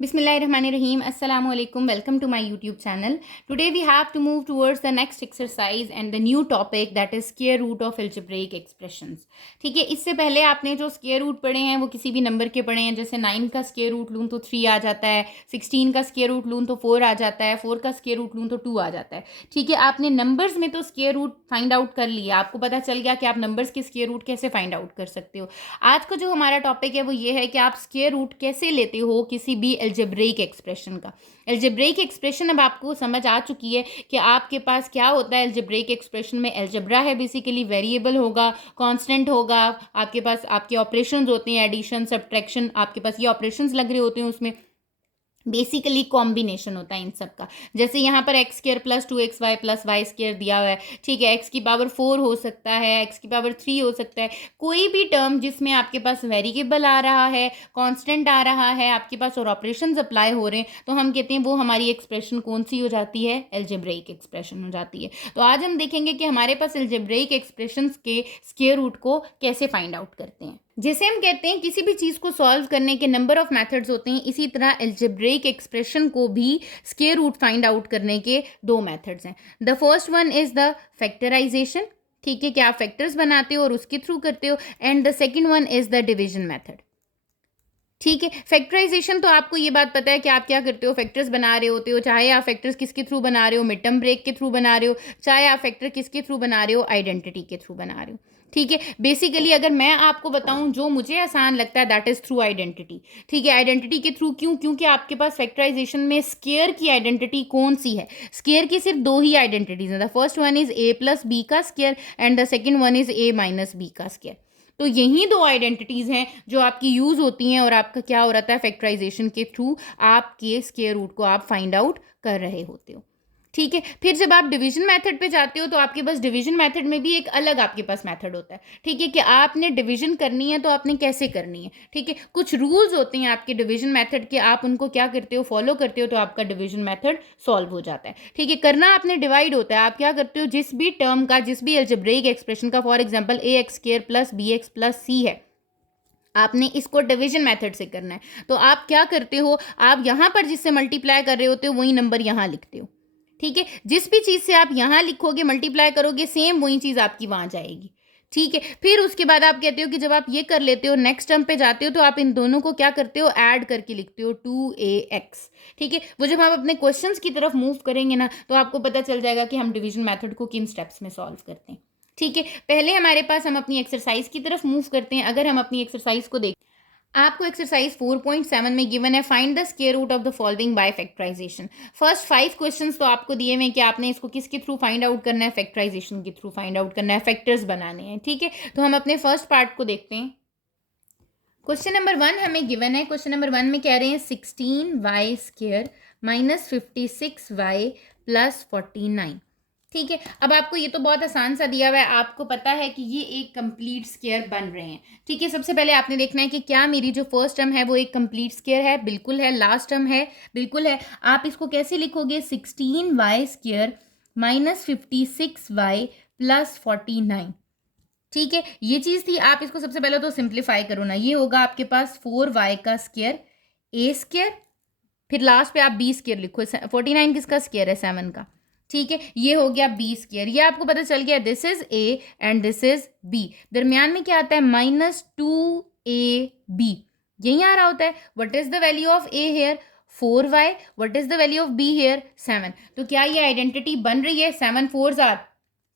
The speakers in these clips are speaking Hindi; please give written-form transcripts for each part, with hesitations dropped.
Bismillahirrahmanirrahim. Assalamu alaikum. Welcome to my YouTube channel. Today we have to move towards the next exercise and the new topic that is square root of algebraic expressions. ठीक है, इससे पहले आपने जो स्क्वायर रूट पढ़े हैं वो किसी भी नंबर के पढ़े हैं. जैसे 9 का स्क्वायर रूट लूँ तो 3 आ जाता है, 16 का स्क्वायर रूट लूँ तो 4 आ जाता है, 4 का स्क्वायर रूट लूँ तो 2 आ जाता है. ठीक है, आपने नंबर्स में तो स्क्वायर रूट फाइंड आउट कर लिया, आपको पता चल गया कि आप नंबर्स के स्क्वायर रूट कैसे फाइंड आउट कर सकते हो. आज का जो हमारा टॉपिक है वो ये है कि आप स्क्वायर रूट कैसे लेते हो किसी भी एल्जेब्रिक एक्सप्रेशन का. एल्जेब्रिक एक्सप्रेशन अब आपको समझ आ चुकी है कि आपके पास क्या होता है. एल्जेब्रिक एक्सप्रेशन में एल्जेब्रा है, बेसिकली वेरिएबल होगा, कांस्टेंट होगा, आपके पास आपके ऑपरेशंस होते हैं, एडिशन सब्ट्रैक्शन, आपके पास ये ऑपरेशंस लग रहे होते हैं, उसमें बेसिकली कॉम्बिनेशन होता है इन सब का. जैसे यहाँ पर x square plus 2xy plus y square दिया हुआ है. ठीक है, एक्स की पावर 4 हो सकता है, एक्स की पावर 3 हो सकता है. कोई भी टर्म जिसमें आपके पास वेरिएबल आ रहा है, कांस्टेंट आ रहा है आपके पास और ऑपरेशंस अप्लाई हो रहे हैं, तो हम कहते हैं वो हमारी एक्सप्रेशन कौन सी हो जाती है, एल्जेब्रिक एक्सप्रेशन हो जाती है. तो आज हम देखेंगे कि हमारे पास एल्जेब्रिक एक्सप्रेशंस के स्क्वायर रूट को कैसे फाइंड आउट करते हैं. जैसे हम कहते हैं किसी भी चीज़ को सॉल्व करने के नंबर ऑफ मेथड्स होते हैं, इसी तरह एल्जेब्रिक एक्सप्रेशन को भी स्क्वायर रूट फाइंड आउट करने के 2 मेथड्स हैं. The first one is the factorisation. ठीक है, कि आप फैक्टर्स बनाते हो और उसके थ्रू करते हो. And the second one is the division method. ठीक है, फैक्टराइजेशन तो आपको ये बात पता है कि आप क्या करते हो, फैक्टर्स बना रहे होते हो. चाहे आप फैक्टर्स किसके थ्रू बना रहे हो, मिड टर्म ब्रेक के थ्रू बना रहे हो, चाहे आप फैक्टर किसके थ्रू बना रहे हो, आइडेंटिटी के थ्रू बना रहे हो. ठीक है, बेसिकली अगर मैं आपको बताऊं जो मुझे आसान लगता है दैट इज थ्रू आइडेंटिटी. ठीक है, आइडेंटिटी के थ्रू क्यों, क्योंकि आपके पास फैक्टराइजेशन में स्क्वायर की आइडेंटिटी कौन सी है. स्क्वायर की सिर्फ 2 ही आइडेंटिटीज हैं. The first one is a plus b का square and the second one is a minus b का स्क्वायर. तो यही 2 आइडेंटिटीज़ हैं जो आपकी यूज़ होती हैं और आपका क्या हो रहा है, फैक्टराइजेशन के थ्रू आपके स्क्वायर रूट को आप फाइंड आउट कर रहे होते हो. ठीक है, फिर जब आप डिवीजन मेथड पे जाते हो तो आपके पास डिवीजन मेथड में भी एक अलग आपके पास मेथड होता है. ठीक है, कि आपने डिवीजन करनी है तो आपने कैसे करनी है. ठीक है, कुछ रूल्स होते हैं आपके डिवीजन मेथड के, आप उनको क्या करते हो, फॉलो करते हो, तो आपका डिवीजन मेथड सॉल्व हो जाता है. ठीक है, करना आपने डिवाइड होता है. आप क्या करते हो, जिस भी टर्म का, जिस भी एल्जेब्रिक एक्सप्रेशन का, for example a x square plus b x plus c है, आपने इसको डिवीजन मेथड से करना है. तो आप क्या करते हो, आप यहाँ पर जिससे मल्टीप्लाई कर रहे होते हो वही नंबर यहाँ लिखते हो. ठीक है, जिस भी चीज़ से आप यहाँ लिखोगे, मल्टीप्लाई करोगे, सेम वही चीज़ आपकी वहाँ जाएगी. ठीक है, फिर उसके बाद आप कहते हो कि जब आप ये कर लेते हो, नेक्स्ट टर्म पे जाते हो, तो आप इन दोनों को क्या करते हो, ऐड करके लिखते हो 2ax. ठीक है, वो जब हम अपने क्वेश्चंस की तरफ मूव करेंगे ना तो आपको पता चल जाएगा कि हम डिवीजन मेथड को किन स्टेप्स में सॉल्व करते हैं. ठीक है, पहले हमारे पास हम अपनी एक्सरसाइज की तरफ मूव करते हैं. अगर हम अपनी एक्सरसाइज को देख, आपको एक्सरसाइज 4.7 में गिवन है find the square root of the following by factorisation. First 5 questions तो आपको दिए हुए हैं कि आपने इसको किसके थ्रू फाइंड आउट करना है, फैक्टराइजेशन के थ्रू फाइंड आउट करना है, फैक्टर्स बनाने हैं. ठीक है, तो हम अपने फर्स्ट पार्ट को देखते हैं. क्वेश्चन नंबर 1 हमें गिवन है. क्वेश्चन नंबर 1 में कह रहे हैं 16y square minus 56y plus 49. ठीक है, अब आपको ये तो बहुत आसान सा दिया हुआ है, आपको पता है कि ये एक कंप्लीट स्क्वायर बन रहे हैं. ठीक है, सबसे पहले आपने देखना है कि क्या मेरी जो फर्स्ट टर्म है वो एक कंप्लीट स्क्वायर है, बिल्कुल है. लास्ट टर्म है, बिल्कुल है. आप इसको कैसे लिखोगे, 16y square minus 56y plus 49. ठीक है, ये चीज़ थी. आप इसको सबसे पहले तो सिंप्लीफाई करो ना, ये होगा आपके पास 4y का स्क्वायर ए स्क्वायर, फिर लास्ट पे आप बी स्क्वायर लिखो. 49 किसका स्क्वायर है, 7 का. ठीक है, ये हो गया बी स्क्वायर. ये आपको पता चल गया, this is A and this is B. दरमियान में क्या आता है, -2ab. यही आ रहा होता है. What is the value of A here, 4y. What is the value of B here, 7. तो क्या ये आइडेंटिटी बन रही है, 7 4s आर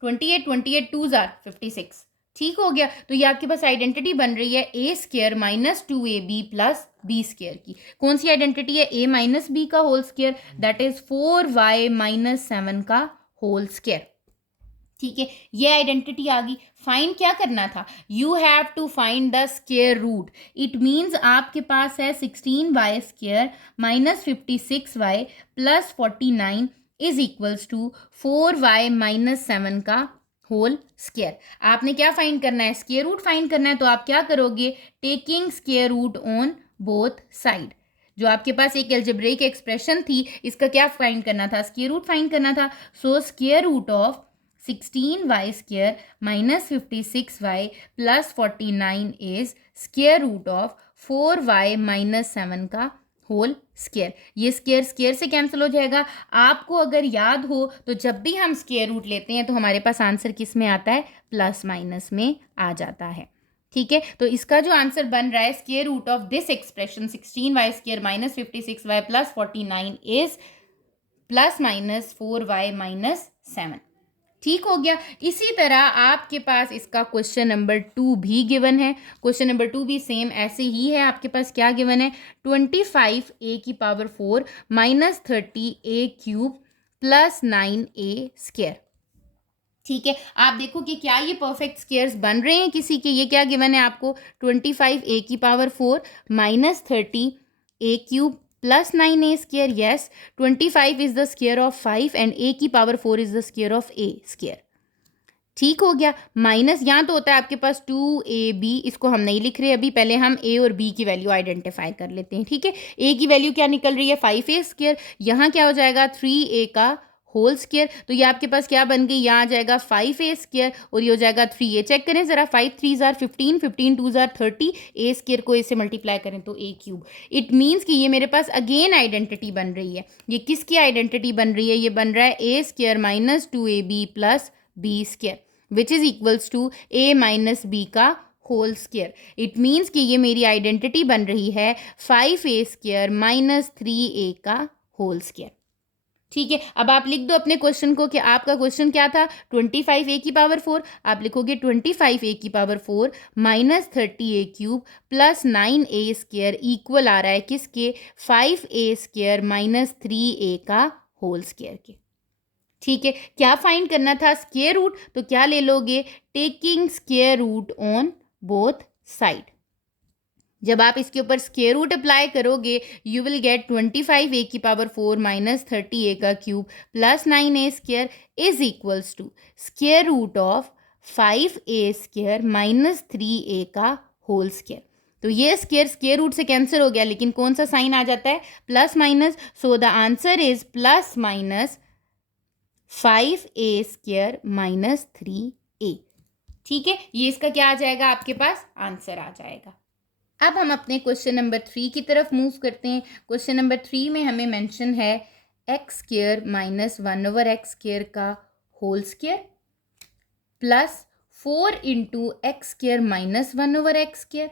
28, 28 2s आर 56. ठीक हो गया, तो ये आपके पास आइडेंटिटी बन रही है a square minus 2ab plus b square की. कौन सी आइडेंटिटी है, ए माइनस बी का whole square, that is 4y minus 7 का होल स्क्वायर. ठीक है, ये आइडेंटिटी आ गई. फाइंड क्या करना था, you have to find the square root. It means आपके पास है 16y square minus 56y plus 49 is equals to 4y minus 7 का होल स्क्वायर. आपने क्या फाइंड करना है, स्क्वायर रूट फाइंड करना है. तो आप क्या करोगे, taking square root on both side. जो आपके पास एक एल्जेब्रिक एक्सप्रेशन थी, इसका क्या फाइंड करना था, स्क्वायर रूट फाइंड करना था. So square root of 16y square minus 56y plus 49 is square root of 4y minus 7 का होल स्क्वायर। ये स्क्वायर स्क्वायर से कैंसिल हो जाएगा। आपको अगर याद हो तो जब भी हम स्क्वायर रूट लेते हैं तो हमारे पास आंसर किस में आता है, प्लस माइनस में आ जाता है। ठीक है, तो इसका जो आंसर बन रहा है square root of this expression 16y² minus 56y plus 49 is plus minus 4y minus 7। ठीक हो गया। इसी तरह आपके पास इसका क्वेश्चन नंबर 2 भी गिवन है। क्वेश्चन नंबर 2 भी सेम ऐसे ही है। आपके पास क्या गिवन है, 25a⁴ minus 30a³ plus 9a²। ठीक है, आप देखो कि क्या ये परफेक्ट स्क्वायर्स बन रहे हैं किसी के। ये क्या गिवन है आपको, 25a⁴ minus 30a³ plus 9a²। Yes, 25 is the square of 5 and a⁴ is the square of a²। ठीक हो गया। माइनस यहाँ तो होता है आपके पास 2ab, इसको हम नहीं लिख रहे अभी, पहले हम a और b की वैल्यू आइडेंटिफाई कर लेते हैं। ठीक है, a की वैल्यू क्या निकल रही है, 5a²। यहाँ क्या हो जाएगा, 3a का होल स्क्वायर। तो ये आपके पास क्या बन गई, यहाँ आ जाएगा 5a² और ये हो जाएगा 3a। चेक करें ज़रा, 5 3 ज़ार 15, 15 2 ज़ार 30, a² को इससे मल्टीप्लाई करें तो a³। इट मीन्स कि ये मेरे पास अगेन आइडेंटिटी बन रही है। ये किसकी आइडेंटिटी बन रही है, ये बन रहा है a² minus 2ab plus b², which is equals to a minus b का होल स्क्वायर। इट मीन्स कि ये मेरी आइडेंटिटी बन रही है 5a² माइनस 3a का होल स्क्वायर। ठीक है, अब आप लिख दो अपने क्वेश्चन को कि आपका क्वेश्चन क्या था, 25a⁴। आप लिखोगे 25a⁴ minus 30a³ plus 9a² equal आ रहा है किसके, 5a² माइनस 3a का होल स्क्वायर के। ठीक है, क्या फाइंड करना था, स्क्वायर रूट। तो क्या ले लोगे, taking square root on both side. जब आप इसके ऊपर स्क्वायर रूट अप्लाई करोगे you will get 25a⁴ minus 30a³ plus 9a² is equals to square root of 5a² minus 3a का होल स्क्वायर। तो ये स्क्वायर स्क्वायर रूट से कैंसिल हो गया, लेकिन कौन सा साइन आ जाता है, plus minus. So the answer is plus minus 5a² minus 3a। ठीक है, ये इसका क्या आ जाएगा, आपके पास आंसर आ जाएगा। अब हम अपने क्वेश्चन नंबर 3 की तरफ मूव करते हैं। क्वेश्चन नंबर 3 में हमें मेंशन है x² माइनस 1/x² का whole square plus 4 into x² minus 1/x²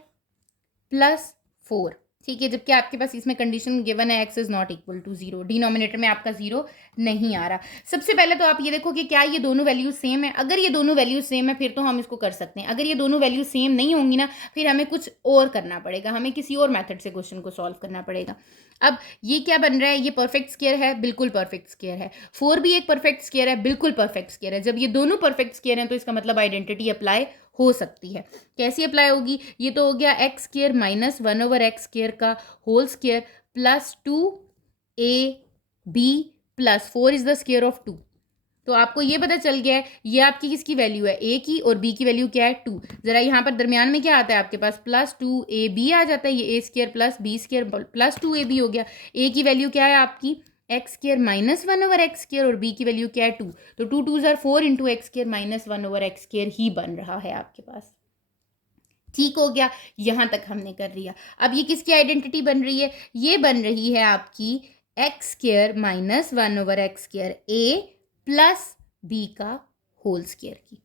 plus 4। ठीक है, जबकि आपके पास इसमें कंडीशन गिवन है x is not equal to 0, denominator में आपका 0 नहीं आ रहा। सबसे पहले तो आप ये देखो कि क्या ये दोनों वैल्यूज सेम है। अगर ये दोनों वैल्यूज सेम है फिर तो हम इसको कर सकते हैं। अगर ये दोनों वैल्यूज सेम नहीं होंगी ना, फिर हमें कुछ और करना पड़ेगा, हमें किसी और मेथड से क्वेश्चन को सॉल्व करना पड़ेगा। अब ये क्या बन रहा है, ये परफेक्ट स्क्वायर है, बिल्कुल परफेक्ट स्क्वायर है। 4 भी एक परफेक्ट स्क्वायर है, बिल्कुल परफेक्ट स्क्वायर है। जब ये दोनों परफेक्ट स्क्वायर हैं तो इसका मतलब आइडेंटिटी अप्लाई हो सकती है। कैसी अप्लाई होगी, ये तो हो गया x² माइनस 1/x² का whole square plus 2ab plus 4 is the square of 2। तो आपको ये पता चल गया है ये आपकी किसकी वैल्यू है, a की, और b की वैल्यू क्या है, 2। जरा यहाँ पर दरमियान में क्या आता है आपके पास, प्लस 2ab आ जाता है। ये a² plus b² plus 2ab हो गया। a की वैल्यू क्या है आपकी, x² माइनस 1/x² और b की वैल्यू क्या है, 2। तो 2 2 ज़ार 4 इंटू x² माइनस 1/x² ही बन रहा है आपके पास। ठीक हो गया, यहाँ तक हमने कर लिया। अब ये किसकी आइडेंटिटी बन रही है, ये बन रही है आपकी x² minus 1/x² a plus b का होल स्क्वायर की।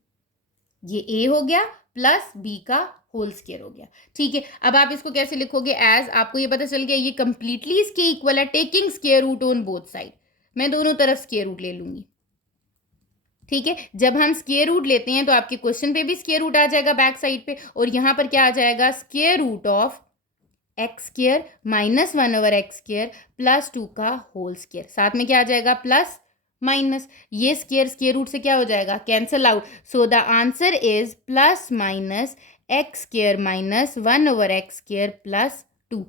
ये a हो गया प्लस b का होल स्क्वायर हो गया। ठीक है, अब आप इसको कैसे लिखोगे, एज आपको ये पता चल गया ये कंप्लीटली इसके इक्वल है, taking square root on both side. मैं दोनों तरफ स्क्वायर रूट ले लूंगी। ठीक है, जब हम स्क्वायर रूट लेते हैं तो आपके क्वेश्चन पे भी स्क्वायर रूट आ जाएगा बैक साइड पे, और यहाँ पर क्या आ जाएगा, square root of x² minus 1/x² plus 2 का होल स्क्वायर। साथ में क्या आ जाएगा, प्लस माइनस। ये स्क्वायर रूट से क्या हो जाएगा, cancel out. So the answer is plus minus x² minus 1/x² plus 2।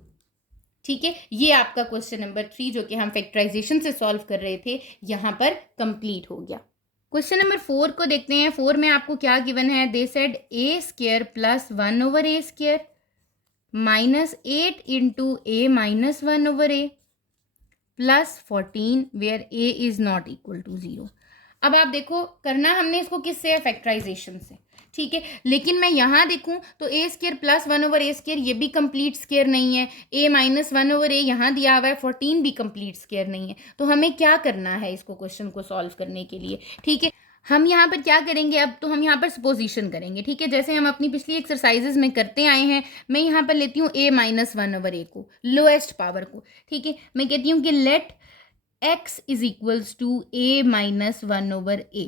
ठीक है, ये आपका क्वेश्चन नंबर 3 जो कि हम फैक्टराइजेशन से सॉल्व कर रहे थे यहाँ पर कंप्लीट हो गया। क्वेश्चन नंबर 4 को देखते हैं। 4 में आपको क्या गिवन है, they said a² plus 1/a² minus 8 into a minus 1/a plus 14 where a is not equal to 0। अब आप देखो करना हमने इसको किससे है, फैक्टराइजेशन से। ठीक है, लेकिन मैं यहाँ देखूँ तो ए स्क्र प्लस 1/a² ये भी कंप्लीट स्क्र नहीं है, a माइनस 1/a यहाँ दिया हुआ है, 14 भी कंप्लीट स्क्र नहीं है। तो हमें क्या करना है इसको क्वेश्चन को सॉल्व करने के लिए, ठीक है। हम यहाँ पर क्या करेंगे, अब तो हम यहाँ पर सपोजिशन करेंगे, ठीक है, जैसे हम अपनी पिछली एक्सरसाइजेज में करते आए हैं। मैं यहाँ पर लेती हूँ a माइनस 1/a को, लोएस्ट पावर को, ठीक है। मैं कहती हूँ कि let x is equals to a minus 1/a,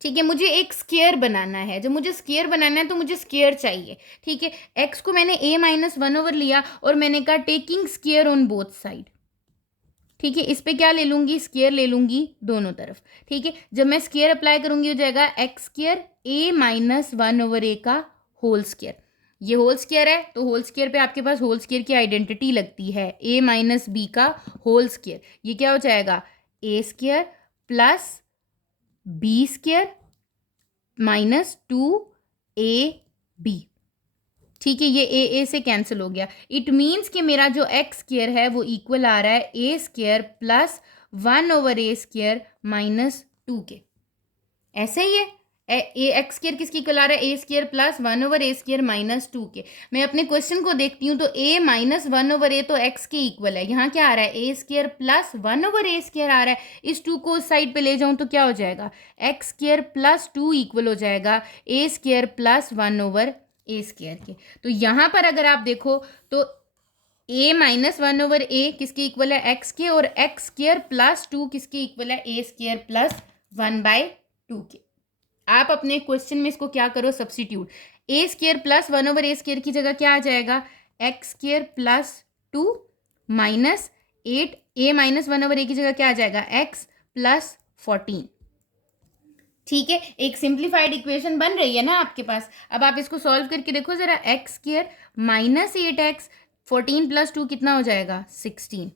ठीक है। मुझे एक स्क्वायर बनाना है, जब मुझे स्क्वायर बनाना है तो मुझे स्क्वायर चाहिए, ठीक है। x को मैंने a माइनस 1/, लिया और मैंने कहा taking square on both side, ठीक है। इस पे क्या ले लूंगी, स्क्वायर ले लूंगी दोनों तरफ, ठीक है। जब मैं स्क्वायर अप्लाई करूंगी हो जाएगा x square a minus 1/a का होल स्क्वायर। ये होल स्क्वायर है तो होल स्क्वायर पे आपके पास होल स्क्वायर की आइडेंटिटी लगती है, a माइनस b का होल स्क्वायर। ये क्या हो जाएगा, a square plus b square minus 2ab, ठीक है। ये ए से कैंसिल हो गया। इट मीन्स कि मेरा जो एक्स स्क्वायर है वो इक्वल आ रहा है a square plus 1/a² minus 2 के। ऐसे ही है, ए एक्स स्क्वायर किसकी इक्वल आ रहा है, a square plus 1/a² minus 2 के। मैं अपने क्वेश्चन को देखती हूँ तो a माइनस 1/a तो x के इक्वल है। यहाँ क्या आ रहा है, ए स्क्वायर प्लस 1/a² आ रहा है। इस 2 को उस साइड पे ले जाऊँ तो क्या हो जाएगा, एक्स स्क्वायर प्लस 2 इक्वल हो जाएगा ए स्क्वायर प्लस 1/a² के। तो यहाँ पर अगर आप देखो तो a माइनस 1/a किसके इक्वल है, x के, और एक्स स्क्वायर प्लस 2 किसके इक्वल है, a स्क्वायर प्लस 1/2 के। आप अपने क्वेश्चन में इसको क्या करो, substitute. a square plus 1/a² की जगह क्या आ जाएगा, x square plus 2 minus 8, a minus 1/a की जगह क्या आ जाएगा, x प्लस 14, ठीक है। एक सिंप्लीफाइड इक्वेशन बन रही है ना आपके पास। अब आप इसको सॉल्व करके देखो जरा, x square minus 8x 14 plus 2 कितना हो जाएगा, 16।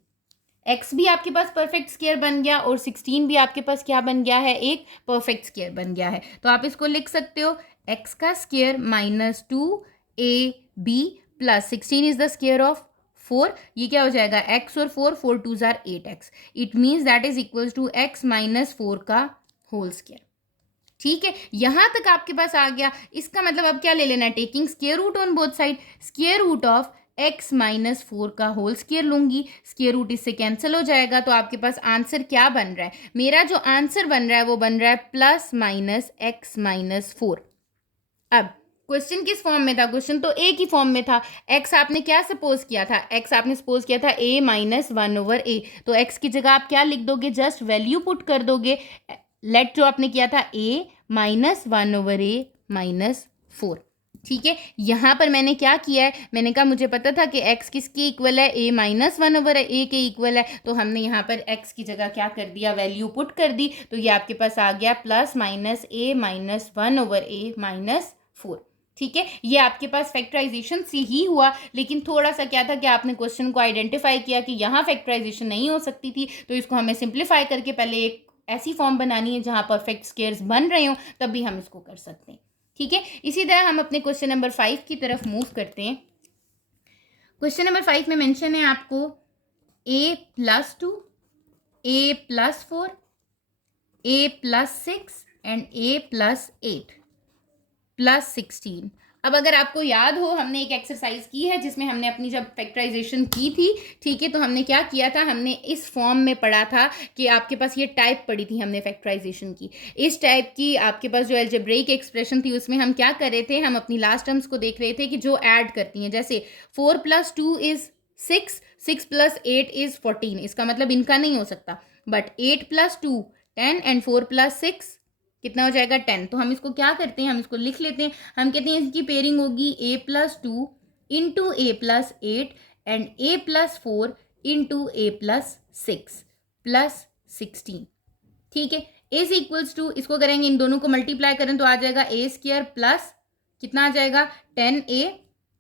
x भी आपके पास परफेक्ट स्क्वायर बन गया और 16 भी आपके पास क्या बन गया है, एक परफेक्ट स्क्वायर बन गया है। तो आप इसको लिख सकते हो x का square minus 2ab plus 16 is the square of 4। ये क्या हो जाएगा, x और 4 2 जार 8x। It means that is equals to x minus 4 का होल स्क्वायर, ठीक है। यहां तक आपके पास आ गया। इसका मतलब अब क्या ले लेना है, taking square root on both side, square root of x minus 4 का होल स्क्वायर लूंगी। स्क्वायर रूट इससे कैंसिल हो जाएगा तो आपके पास आंसर क्या बन रहा है, मेरा जो आंसर बन रहा है वो बन रहा है प्लस माइनस x माइनस 4। अब क्वेश्चन किस फॉर्म में था, क्वेश्चन तो a की फॉर्म में था। x आपने क्या सपोज किया था, x आपने सपोज किया था a माइनस 1/a। तो x की जगह आप क्या लिख दोगे, जस्ट वैल्यू पुट कर दोगे। लेट जो आपने किया था a माइनस 1/a माइनस 4, ठीक है। यहाँ पर मैंने क्या किया है, मैंने कहा मुझे पता था कि x किसके इक्वल है, a माइनस 1/a के इक्वल है। तो हमने यहाँ पर x की जगह क्या कर दिया, वैल्यू पुट कर दी। तो ये आपके पास आ गया plus minus a minus 1/a minus 4, ठीक है। ये आपके पास फैक्टराइजेशन से ही हुआ, लेकिन थोड़ा सा क्या था कि आपने क्वेश्चन को आइडेंटिफाई किया कि यहाँ फैक्टराइजेशन नहीं हो सकती थी, तो इसको हमें सिंप्लीफाई करके पहले एक ऐसी फॉर्म बनानी है जहाँ परफेक्ट स्क्वायर्स बन रहे हों, तब भी हम इसको कर सकते हैं, ठीक है। इसी तरह हम अपने क्वेश्चन नंबर 5 की तरफ मूव करते हैं। क्वेश्चन नंबर 5 में मेंशन है आपको a plus 2, a plus 4, a plus 6 and a plus 8 plus 16। अब अगर आपको याद हो, हमने एक एक्सरसाइज की है जिसमें हमने अपनी जब फैक्टराइजेशन की थी, ठीक है, तो हमने क्या किया था, हमने इस फॉर्म में पढ़ा था कि आपके पास ये टाइप पढ़ी थी हमने फैक्टराइजेशन की। इस टाइप की आपके पास जो अलजेब्रिक एक्सप्रेशन थी उसमें हम क्या कर रहे थे, हम अपनी लास्ट टर्म्स को देख रहे थे कि जो ऐड करती हैं, जैसे 4 प्लस 2 इज 6, 6 प्लस 8 इज 14। इसका मतलब इनका नहीं हो सकता, बट 8 प्लस 2 10 एंड 4 प्लस 6 कितना हो जाएगा, 10। तो हम इसको क्या करते हैं, हम इसको लिख लेते हैं। हम कहते हैं इसकी पेयरिंग होगी a plus 2 into A plus 8 and a plus 4 into A plus 6 plus 16, ठीक है। इज इक्वल्स टू, इसको करेंगे, इन दोनों को मल्टीप्लाई करें तो आ जाएगा a स्क्वायर प्लस कितना आ जाएगा 10a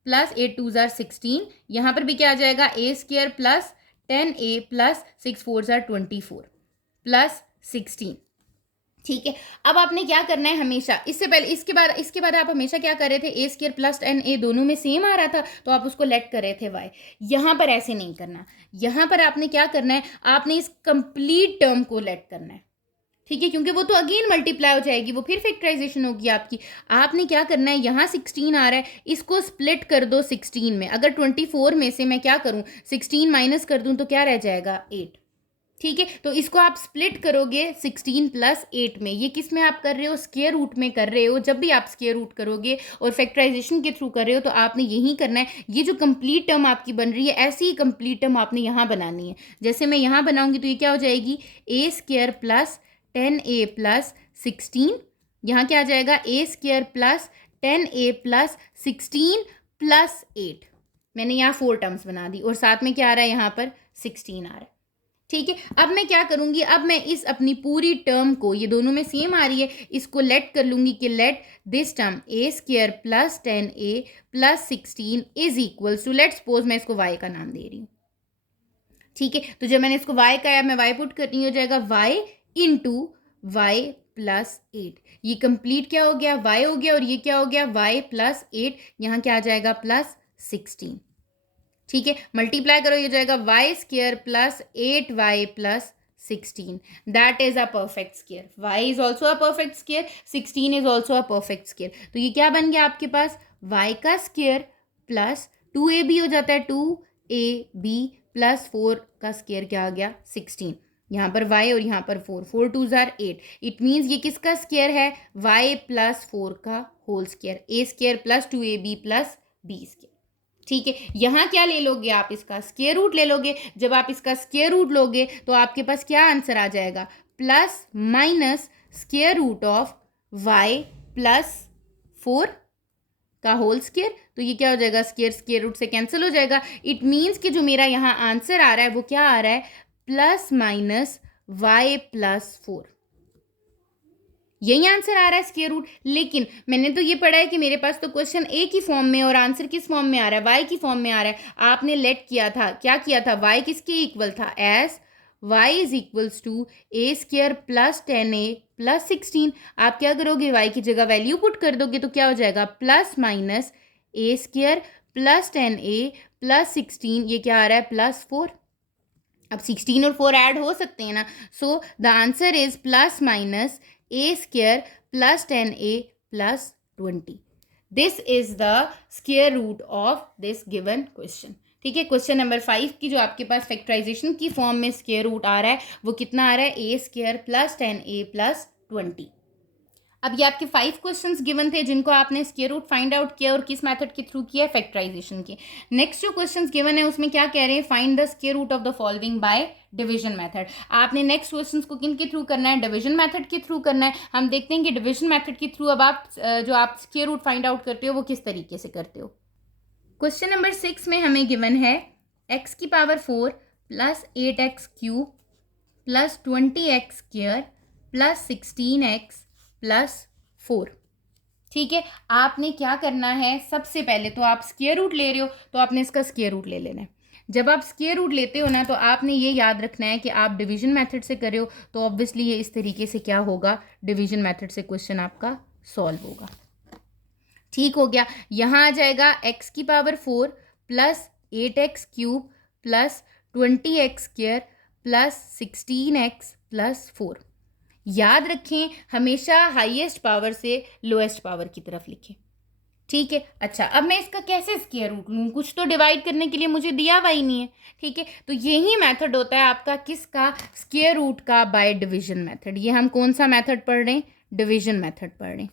प्लस 8 2 जार 16। यहाँ पर भी क्या आ जाएगा, a square plus 10a plus 6 4 jar 24 plus 16, ठीक है। अब आपने क्या करना है, हमेशा इससे पहले इसके बाद आप हमेशा क्या कर रहे थे, a स्क्वायर प्लस 10a दोनों में सेम आ रहा था तो आप उसको लेट कर रहे थे y। यहाँ पर ऐसे नहीं करना, यहाँ पर आपने क्या करना है, आपने इस कंप्लीट टर्म को लेट करना है, ठीक है, क्योंकि वो तो अगेन मल्टीप्लाई हो जाएगी, वो फिर फैक्टराइजेशन होगी आपकी। आपने क्या करना है, यहाँ 16 आ रहा है, इसको स्प्लिट कर दो 16 में। अगर 24 में से मैं क्या करूँ, 16 माइनस कर दूँ तो क्या रह जाएगा, 8। ठीक है, तो इसको आप स्प्लिट करोगे 16 प्लस 8 में। ये किस में आप कर रहे हो, स्क्वायर रूट में कर रहे हो। जब भी आप स्क्वायर रूट करोगे और फैक्टराइजेशन के थ्रू कर रहे हो तो आपने यही करना है। ये जो कंप्लीट टर्म आपकी बन रही है, ऐसी ही कंप्लीट टर्म आपने यहाँ बनानी है। जैसे मैं यहाँ बनाऊंगी तो ये क्या हो जाएगी, ए स्क्वायर प्लस 10a प्लस 16। यहाँ क्या आ जाएगा, a square plus 10a plus 16 plus 8। मैंने यहाँ 4 टर्म्स बना दी और साथ में क्या आ रहा है, यहाँ पर 16 आ रहा है। ठीक है, अब मैं क्या करूंगी, अब मैं इस अपनी पूरी टर्म को, ये दोनों में सेम आ रही है, इसको लेट कर लूंगी कि let this term A square plus 10a plus 16 is equals to, let suppose मैं इसको y का नाम दे रही हूँ। ठीक है, तो जब मैंने इसको y का, मैं y पुट करती हूँ, हो जाएगा y इंटू वाई प्लस 8। ये कंप्लीट क्या हो गया, y हो गया, और ये क्या हो गया, y प्लस 8। यहाँ क्या आ जाएगा, प्लस 16। ठीक है, मल्टीप्लाई करो, ये हो जाएगा y square plus 8y plus 16। That is a perfect square. y is also a perfect square, 16 is also a perfect square. तो ये क्या बन गया आपके पास, y का स्क्वायर प्लस 2ab हो जाता है, 2ab प्लस 4 का स्क्वायर क्या आ गया, 16। यहाँ पर y और यहाँ पर 4, 4 2 जार 8। इट मीन्स ये किसका स्क्वायर है, y प्लस 4 का whole square, a square plus 2ab plus b square. ठीक है, यहाँ क्या ले लोगे आप, इसका स्क्वायर रूट ले लोगे। जब आप इसका स्क्वायर रूट लोगे तो आपके पास क्या आंसर आ जाएगा, plus minus square root of y plus 4 का होल स्क्वायर। तो ये क्या हो जाएगा, स्क्वायर रूट से कैंसिल हो जाएगा। इट मीन्स कि जो मेरा यहाँ आंसर आ रहा है वो क्या आ रहा है, प्लस माइनस y प्लस 4। यही आंसर आ रहा है स्क्वायर रूट। लेकिन मैंने तो ये पढ़ा है कि मेरे पास तो क्वेश्चन ए की फॉर्म में और आंसर किस फॉर्म में आ रहा है, वाई की फॉर्म में आ रहा है। आपने लेट किया था, क्या किया था, वाई किसके इक्वल था, as y is equals to A square plus 10a plus 16। आप क्या करोगे, वाई की जगह वैल्यू पुट कर दोगे तो क्या हो जाएगा, plus minus A square plus 10a plus 16। ये क्या आ रहा है, प्लस 4। अब 16 और 4 ऐड हो सकते हैं ना, so the answer is plus minus A square plus 10a plus 20। This is the square root of this given question. ठीक है, क्वेश्चन नंबर 5 की जो आपके पास फैक्टराइजेशन की फॉर्म में स्क्वायर रूट आ रहा है वो कितना आ रहा है, a square plus 10a plus 20। अब ये आपके 5 क्वेश्चंस गिवन थे जिनको आपने स्क्वायर रूट फाइंड आउट किया और किस मेथड के थ्रू किया, फैक्टराइजेशन के। नेक्स्ट जो क्वेश्चंस गिवन है उसमें क्या कह रहे हैं, find the square root of the following by division method. आपने नेक्स्ट क्वेश्चंस को किन के थ्रू करना है, डिवीजन मेथड के थ्रू करना है। हम देखते हैं कि डिवीजन मेथड के थ्रू अब आप जो आप स्क्वायर रूट फाइंड आउट करते हो वो किस तरीके से करते हो। क्वेश्चन नंबर 6 में हमें गिवन है x की power 4 plus 8x cube plus 20x square plus 16x plus 4। ठीक है, आपने क्या करना है, सबसे पहले तो आप स्क्वायर रूट ले रहे हो तो आपने इसका स्क्वायर रूट ले लेना है। जब आप स्क्वायर रूट लेते हो ना तो आपने ये याद रखना है कि आप डिवीजन मेथड से कर रहे हो तो ऑब्वियसली ये इस तरीके से क्या होगा, डिवीजन मेथड से क्वेश्चन आपका सॉल्व होगा। ठीक हो गया, यहाँ आ जाएगा x की power 4 plus 8x cube plus 20x square plus 16x plus 4। याद रखें हमेशा हाईएस्ट पावर से लोएस्ट पावर की तरफ लिखें। ठीक है, अच्छा अब मैं इसका कैसे स्क्वायर रूट लूँ, कुछ तो डिवाइड करने के लिए मुझे दिया हुआ ही नहीं है। ठीक है, तो यही मेथड होता है आपका किसका, स्क्वायर रूट का बाय डिवीजन मेथड। ये हम कौन सा मेथड पढ़ रहे हैं, डिवीजन मेथड पढ़ रहे हैं।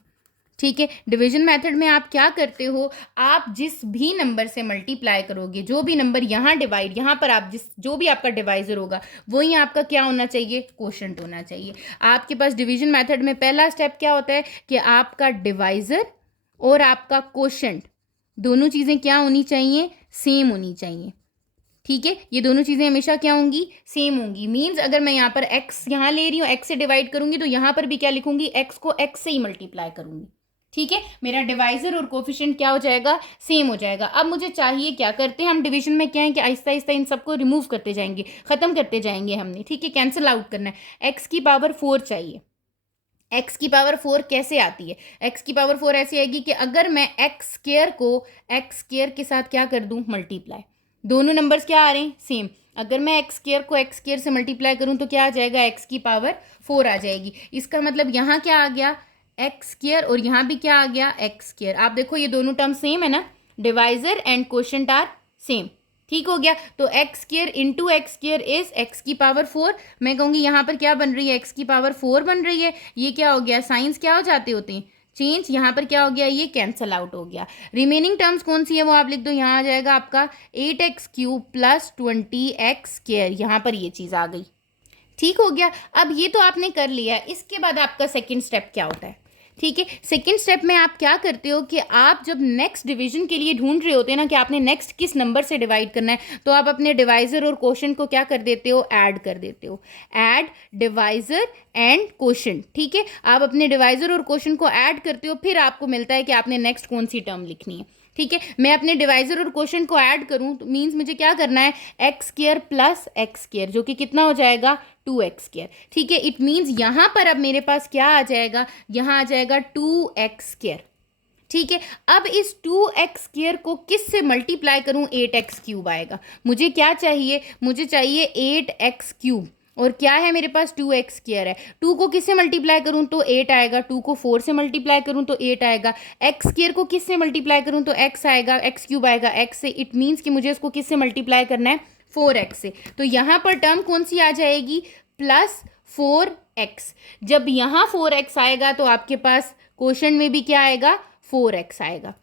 ठीक है, डिवीजन मेथड में आप क्या करते हो, आप जिस भी नंबर से मल्टीप्लाई करोगे, जो भी नंबर यहाँ डिवाइड, यहाँ पर आप जो भी आपका डिवाइजर होगा वही आपका क्या होना चाहिए, क्वोशंट होना चाहिए। आपके पास डिवीजन मेथड में पहला स्टेप क्या होता है कि आपका डिवाइजर और आपका क्वोशंट दोनों चीज़ें क्या होनी चाहिए, सेम होनी चाहिए। ठीक है, ये दोनों चीज़ें हमेशा क्या होंगी, सेम होंगी। मीन्स अगर मैं यहाँ पर x यहाँ ले रही हूँ, x से डिवाइड करूंगी तो यहाँ पर भी क्या लिखूंगी, x को x से ही मल्टीप्लाई करूंगी। ठीक है, मेरा डिवाइजर और कोफिशिएंट क्या हो जाएगा, सेम हो जाएगा। अब मुझे चाहिए क्या करते हैं हम, डिवीजन में क्या है कि आहिस्ता आहिस्ता इन सबको रिमूव करते जाएंगे, खत्म करते जाएंगे हमने। ठीक है, कैंसिल आउट करना है। x की पावर 4 चाहिए। x की पावर 4 कैसे आती है, x की पावर 4 ऐसे आएगी कि अगर मैं x स्क्वायर को x स्क्वायर के साथ क्या कर दूं, मल्टीप्लाई। दोनों नंबर्स क्या आ रहे हैं, सेम। अगर मैं एक्स स्क्वायर को एक्स स्क्वायर से मल्टीप्लाई करूँ तो क्या आ जाएगा, एक्स की पावर 4 आ जाएगी। इसका मतलब यहाँ क्या आ गया, एक्स स्क्वायर, और यहाँ भी क्या आ गया, एक्स स्क्वायर। आप देखो ये दोनों टर्म सेम है ना, divisor and quotient are same. ठीक हो गया। तो x square into x square is x की पावर 4। मैं कहूँगी यहाँ पर क्या बन रही है, एक्स की पावर 4 बन रही है। ये क्या हो गया, साइंस क्या हो जाते होते हैं, चेंज। यहाँ पर क्या हो गया, ये कैंसल आउट हो गया। रिमेनिंग टर्म्स कौन सी है वो आप लिख दो। यहाँ आ जाएगा आपका 8x³ प्लस 20x²। यहाँ पर ये चीज़ आ गई। ठीक हो गया। अब ये तो आपने कर लिया। इसके बाद आपका सेकेंड स्टेप क्या होता है, ठीक है। सेकेंड स्टेप में आप क्या करते हो कि आप जब नेक्स्ट डिवीजन के लिए ढूंढ रहे होते हैं ना कि आपने नेक्स्ट किस नंबर से डिवाइड करना है, तो आप अपने डिवाइजर और क्वोशंट को क्या कर देते हो, ऐड कर देते हो। ऐड डिवाइजर एंड क्वोशंट, ठीक है। आप अपने डिवाइजर और क्वोशंट को ऐड करते हो, फिर आपको मिलता है कि आपने नेक्स्ट कौन सी टर्म लिखनी है, ठीक है। मैं अपने डिवाइजर और क्वोशंट को ऐड करूं तो मीन्स मुझे क्या करना है, x square plus x square, जो कि कितना हो जाएगा, 2x²। ठीक है। इट मीन्स यहाँ पर अब मेरे पास क्या आ जाएगा, यहाँ आ जाएगा 2x²। ठीक है। अब इस 2x² को किस से मल्टीप्लाई करूँ, 8x³ आएगा। मुझे क्या चाहिए, मुझे चाहिए 8x³, और क्या है मेरे पास, 2x² है। 2 को किससे मल्टीप्लाई करूं तो 8 आएगा, 2 को 4 से मल्टीप्लाई करूं तो 8 आएगा, x² को किससे मल्टीप्लाई करूं तो x आएगा, x³ आएगा x से। इट मीन्स कि मुझे इसको किससे मल्टीप्लाई करना है, 4x से। तो यहाँ पर टर्म कौन सी आ जाएगी, प्लस 4x। जब यहाँ 4x आएगा तो आपके पास क्वोशंट में भी क्या आएगा, 4x आएगा।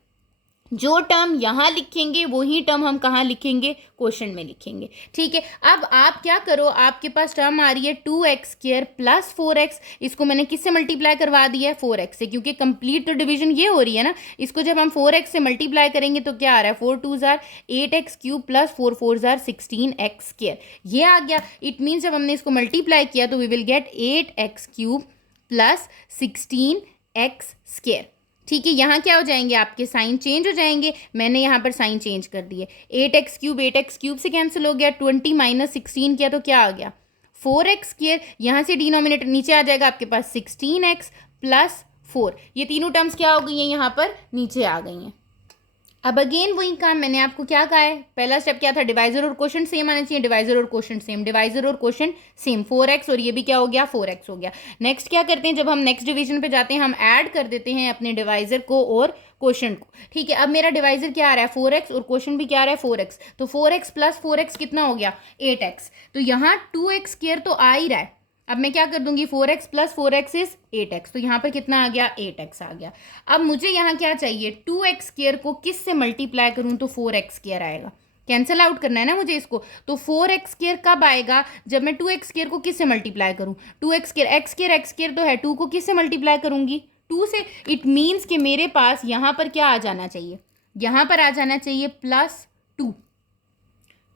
जो टर्म यहाँ लिखेंगे वही टर्म हम कहाँ लिखेंगे, क्वोशंट में लिखेंगे। ठीक है। अब आप क्या करो, आपके पास टर्म आ रही है 2x² प्लस 4x। इसको मैंने किससे मल्टीप्लाई करवा दिया है, 4x से, क्योंकि कंप्लीट डिवीजन ये हो रही है ना। इसको जब हम 4x से मल्टीप्लाई करेंगे तो क्या आ रहा है, 4 2 jar 8x³ plus 4 4 jar 16x²। ये आ गया। इट मीन्स जब हमने इसको मल्टीप्लाई किया तो we will get 8x³ plus 16x²। ठीक है। यहाँ क्या हो जाएंगे, आपके साइन चेंज हो जाएंगे। मैंने यहाँ पर साइन चेंज कर दिए। 8x³ से कैंसिल हो गया, 20 माइनस 16 किया तो क्या आ गया, 4x²। यहाँ से डिनोमिनेटर नीचे आ जाएगा आपके पास 16x प्लस 4। ये तीनों टर्म्स क्या हो गई हैं, यहाँ पर नीचे आ गई हैं। अब अगेन वही काम, मैंने आपको क्या कहा है, पहला स्टेप क्या था, डिवाइजर और क्वोशंट सेम आना चाहिए। डिवाइजर और क्वोशंट सेम, डिवाइजर और क्वोशंट सेम, 4x, और ये भी क्या हो गया, 4x हो गया। नेक्स्ट क्या करते हैं, जब हम नेक्स्ट डिवीजन पे जाते हैं हम ऐड कर देते हैं अपने डिवाइजर को और क्वोशंट को। ठीक है। अब मेरा डिवाइजर क्या आ रहा है, 4x, और क्वोशंट भी क्या आ रहा है, 4x। तो 4x प्लस 4x कितना हो गया, 8x। तो यहाँ 2x² तो आ ही रहा है। अब मैं क्या कर दूंगी, 4x plus 4x is 8x। तो यहाँ पर कितना आ गया, 8x आ गया। अब मुझे यहाँ क्या चाहिए, 2x² को किस से मल्टीप्लाई करूँ तो 4x² आएगा। कैंसल आउट करना है ना मुझे इसको। तो 4x² कब आएगा, जब मैं 2x² को किस से मल्टीप्लाई करूँ, 2x², x² तो है, 2 को किस से मल्टीप्लाई करूँगी, 2 से। इट मीन्स कि मेरे पास यहाँ पर क्या आ जाना चाहिए, यहाँ पर आ जाना चाहिए प्लस 2।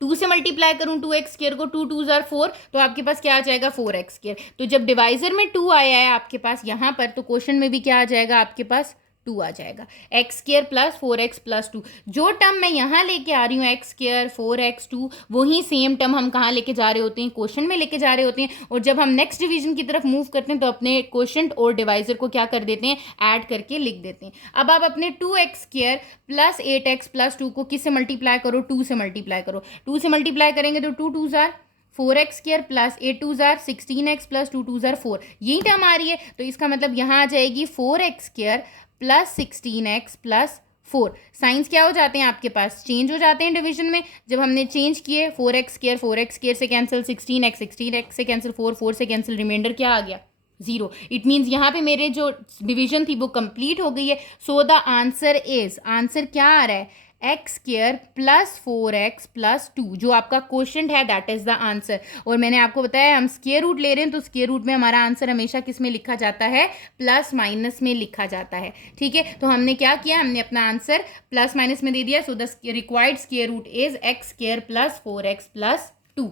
2 से मल्टीप्लाई करूँ 2x² को, 2 2 जार 4, तो आपके पास क्या आ जाएगा, 4x²। तो जब डिवाइजर में 2 आया है आपके पास यहाँ पर, तो क्वोशंट में भी क्या आ जाएगा आपके पास, 2 आ जाएगा। x² plus 4x plus 2। जो टर्म मैं यहाँ लेके आ रही हूँ x², 4x, 2, वही सेम टर्म हम कहाँ लेके जा रहे होते हैं, क्वोशंट में लेके जा रहे होते हैं। और जब हम नेक्स्ट डिवीजन की तरफ मूव करते हैं तो अपने क्वोशंट और डिवाइजर को क्या कर देते हैं, ऐड करके लिख देते हैं। अब आप अपने 2x² प्लस 8x प्लस 2 को किससे मल्टीप्लाई करो, 2 से मल्टीप्लाई करो। 2 से मल्टीप्लाई करेंगे तो 2 2 jar 4x² plus 8 2 jar 16x plus 2 2 jar 4, यही टर्म आ रही है। तो इसका मतलब यहाँ आ जाएगी 4x² plus 16x plus 4। Science क्या हो जाते हैं आपके पास, चेंज हो जाते हैं डिवीजन में। जब हमने चेंज किए, 4x² से कैंसिल, 16x से कैंसिल, 4 से कैंसिल, रिमाइंडर क्या आ गया, 0। इट मीन्स यहाँ पे मेरे जो डिवीजन थी वो कंप्लीट हो गई है। सो द आंसर इज, आंसर क्या आ रहा है, x² प्लस 4x प्लस 2, जो आपका क्वोशंट है दैट इज द आंसर। और मैंने आपको बताया हम स्क्वायर रूट ले रहे हैं, तो स्क्वायर रूट में हमारा आंसर हमेशा किस में लिखा जाता है, प्लस माइनस में लिखा जाता है। ठीक है। तो हमने क्या किया, हमने अपना आंसर प्लस माइनस में दे दिया। So the required square root is x² plus 4x plus 2।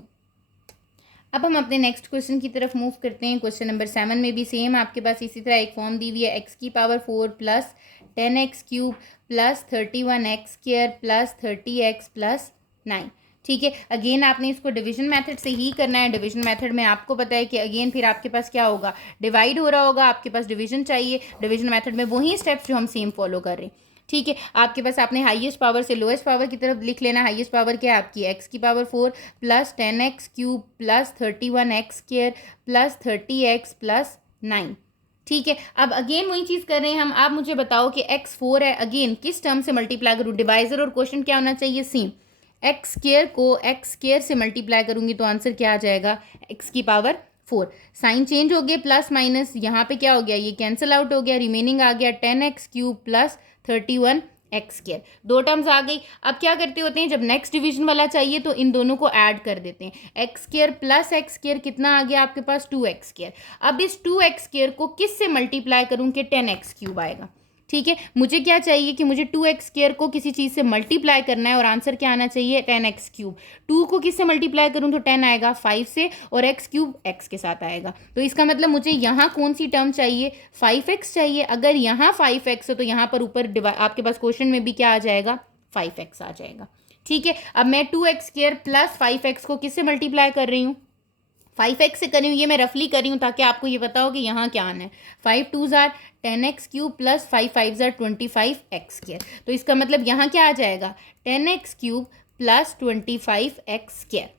अब हम अपने नेक्स्ट क्वेश्चन की तरफ मूव करते हैं। क्वेश्चन नंबर 7 में भी सेम आपके पास इसी तरह एक फॉर्म दी हुई है, x की power 4 plus 10x³ plus 31x² plus 30x plus 9। ठीक है। अगेन आपने इसको डिवीजन मेथड से ही करना है। डिवीजन मेथड में आपको पता है कि अगेन फिर आपके पास क्या होगा, डिवाइड हो रहा होगा, आपके पास डिवीजन चाहिए। डिवीजन मेथड में वही स्टेप्स जो हम सेम फॉलो कर रहे हैं। ठीक है, आपके पास आपने हाईएस्ट पावर से लोएस्ट पावर की तरफ लिख लेना। हाईएस्ट पावर क्या है आपकी, एक्स की power 4 plus 10x cube plus 31x square plus 30x plus 9। ठीक है, अब अगेन वही चीज़ कर रहे हैं हम। आप मुझे बताओ कि x 4 है, अगेन किस टर्म से मल्टीप्लाई करूँ, डिवाइजर और क्वेश्चन क्या होना चाहिए, सेम। एक्स स्क्वायर को एक्स स्क्वायर से मल्टीप्लाई करूँगी तो आंसर क्या आ जाएगा, एक्स की पावर 4। साइन चेंज हो गया, प्लस माइनस, यहाँ पे क्या हो गया, ये कैंसिल आउट हो गया, रिमेनिंग आ गया 10x cube plus 31x square. दो टर्म्स आ गई। अब क्या करते होते हैं, जब नेक्स्ट डिवीजन वाला चाहिए तो इन दोनों को ऐड कर देते हैं। X square plus x square कितना आ गया आपके पास, 2x स्क्वायर। अब इस 2x स्क्वायर को किस से मल्टीप्लाई करूँ कि 10x क्यूब आएगा। ठीक है, मुझे क्या चाहिए कि मुझे 2x स्क्वायर को किसी चीज़ से मल्टीप्लाई करना है और आंसर क्या आना चाहिए, 10x क्यूब। 2 को किस से मल्टीप्लाई करूँ तो 10 आएगा 5 से, और x क्यूब x के साथ आएगा। तो इसका मतलब मुझे यहाँ कौन सी टर्म चाहिए, 5x चाहिए। अगर यहाँ 5x हो तो यहाँ पर ऊपर आपके पास क्वेश्चन में भी क्या आ जाएगा, 5x आ जाएगा। ठीक है, अब मैं 2x स्क्वायर प्लस 5x को किससे मल्टीप्लाई कर रही हूँ, 5x से कर रही हूँ। ये मैं रफली कर रही हूँ ताकि आपको ये पता हो कि यहाँ क्या आना है। 5 2s are 10x cube plus 5 5s are 25x square. तो इसका मतलब यहाँ क्या आ जाएगा, 10x cube plus 25x square.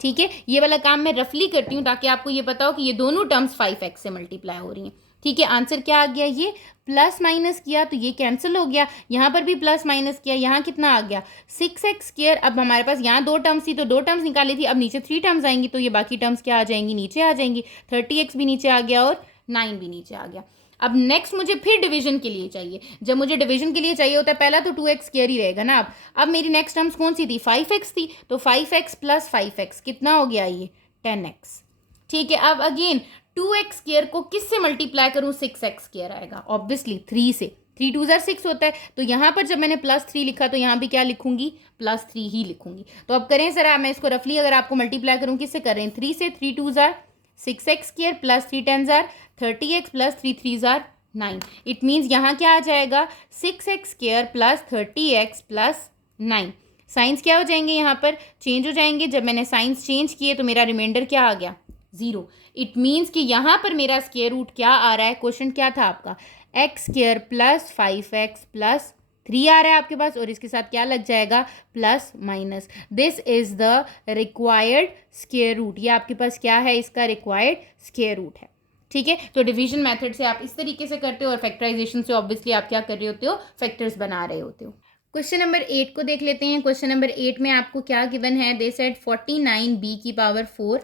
ठीक है, ये वाला काम मैं रफली करती हूँ ताकि आपको ये पता हो कि ये दोनों टर्म्स 5x से मल्टीप्लाई हो रही हैं। ठीक है, आंसर क्या आ गया, ये प्लस माइनस किया तो ये कैंसिल हो गया, यहाँ पर भी प्लस माइनस किया, यहाँ कितना आ गया 6x स्क्वायर। अब हमारे पास यहाँ 2 टर्म्स थी तो 2 टर्म्स निकाली थी, अब नीचे 3 टर्म्स आएंगी तो ये बाकी टर्म्स क्या आ जाएंगी, नीचे आ जाएंगी। 30x भी नीचे आ गया और 9 भी नीचे आ गया। अब नेक्स्ट मुझे फिर डिवीजन के लिए चाहिए। जब मुझे डिवीजन के लिए चाहिए होता है पहला तो 2x स्क्वायर ही रहेगा ना। अब मेरी नेक्स्ट टर्म्स कौन सी थी, 5x थी, तो 5x प्लस 5x कितना हो गया, ये 10x। ठीक है, अब अगेन 2x स्क्वायर को किस से मल्टीप्लाई करूँ, 6x स्क्वायर आएगा ऑब्वियसली 3 से। 3 2s आर 6 होता है, तो यहाँ पर जब मैंने +3 लिखा तो यहाँ भी क्या लिखूंगी, +3 ही लिखूंगी। तो अब करें जरा, मैं इसको रफली अगर आपको मल्टीप्लाई करूँ किससे कर रहे हैं, 3 से। 3 2s are 6x square plus 3 10s are 30x plus 3 3s are 9। It means यहाँ क्या आ जाएगा, 6x square plus 30x plus 9। Science क्या हो जाएंगे, यहाँ पर चेंज हो जाएंगे। जब मैंने साइंस चेंज किए तो मेरा रिमाइंडर क्या आ गया, 0। इट मीन्स कि यहाँ पर मेरा स्क्वायर रूट क्या आ रहा है, क्वेश्चन क्या था आपका, x square plus 5x plus 3 आ रहा है आपके पास, और इसके साथ क्या लग जाएगा, plus minus. This is the required square root. ये आपके पास क्या है, इसका रिक्वायर्ड स्क्वायर रूट है। ठीक है, तो डिवीजन मेथड से आप इस तरीके से करते हो, और फैक्टराइजेशन से ऑब्वियसली आप क्या कर रहे होते हो, फैक्टर्स बना रहे होते हो। क्वेश्चन नंबर 8 को देख लेते हैं। क्वेश्चन नंबर 8 में आपको क्या गिवन है, दे सेड 49b की power 4